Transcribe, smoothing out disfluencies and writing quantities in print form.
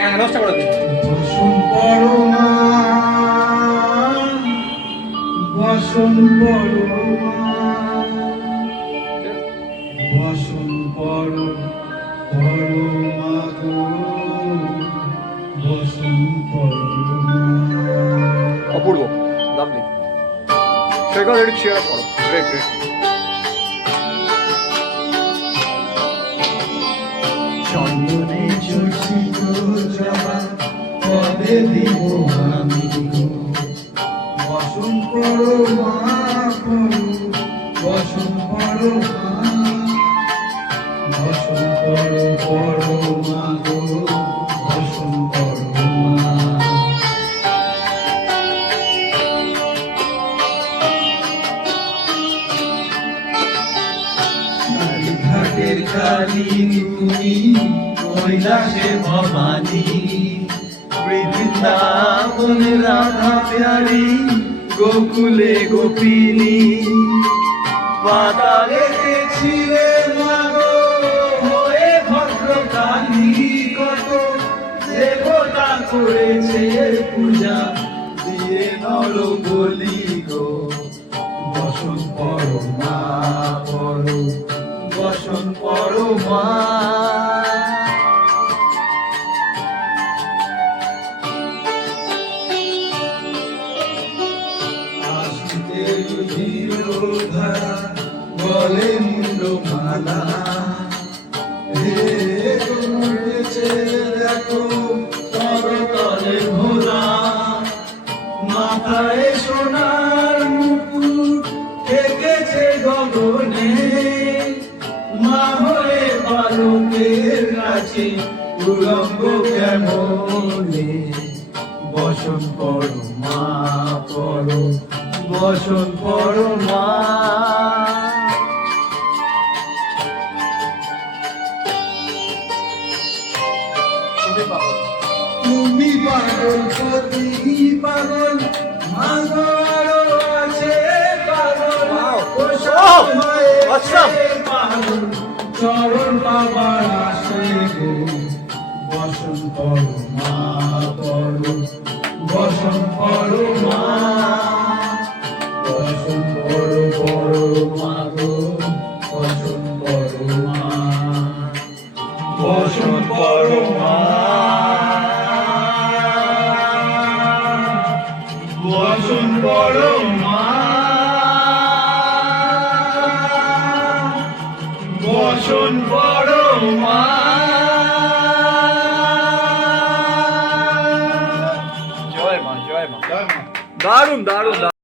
অ্যানাউন্সটা করে দিন। বসন পরমা বসন পরমা বসন পর পরমা গো বসন পরমা। অপূর্ব, লাভলি। শেখর একটু চেয়ার করো। Great great. চন্দনে চর্চিত জবা পদে দিব আমি বসন পরমা বসন পরমা বসন পরমা গো বসন পরমা। ঘাটের কালী তুমি কৈলাসে ভবানী বৃন্দাবনে রাধা প্যারি গোকুলে গোপিনী পাতালে ছিলে মাগো হয়ে ভদ্রকালী কত দেবতা করেছে পূজা দিয়ে নর বলি গো বসন পরমা পরো বসন পরমা। আসিতে ধীরধারা গলে মুন্ড মালা হে করেছে দেখো তর তলে ভোলা মাথায় সোনার মুকুট থেকেছে গগনে মা হয়ে বালকের কাছে উলঙ্গ কেমনে বসন পরমা পরো বসন পরমা। তুমি পাগল প্রতি পাগল মাগর আছে পাগল পাগল চরণ বাবার আসে গো বসন পরমা পরো বসন পরমা বসন পরমা গো বসন পরমা বসন পরমা বসন পরমা বসন পরমা। জয় মা, জয় মা, জয় মা। দারুণ দারুণ।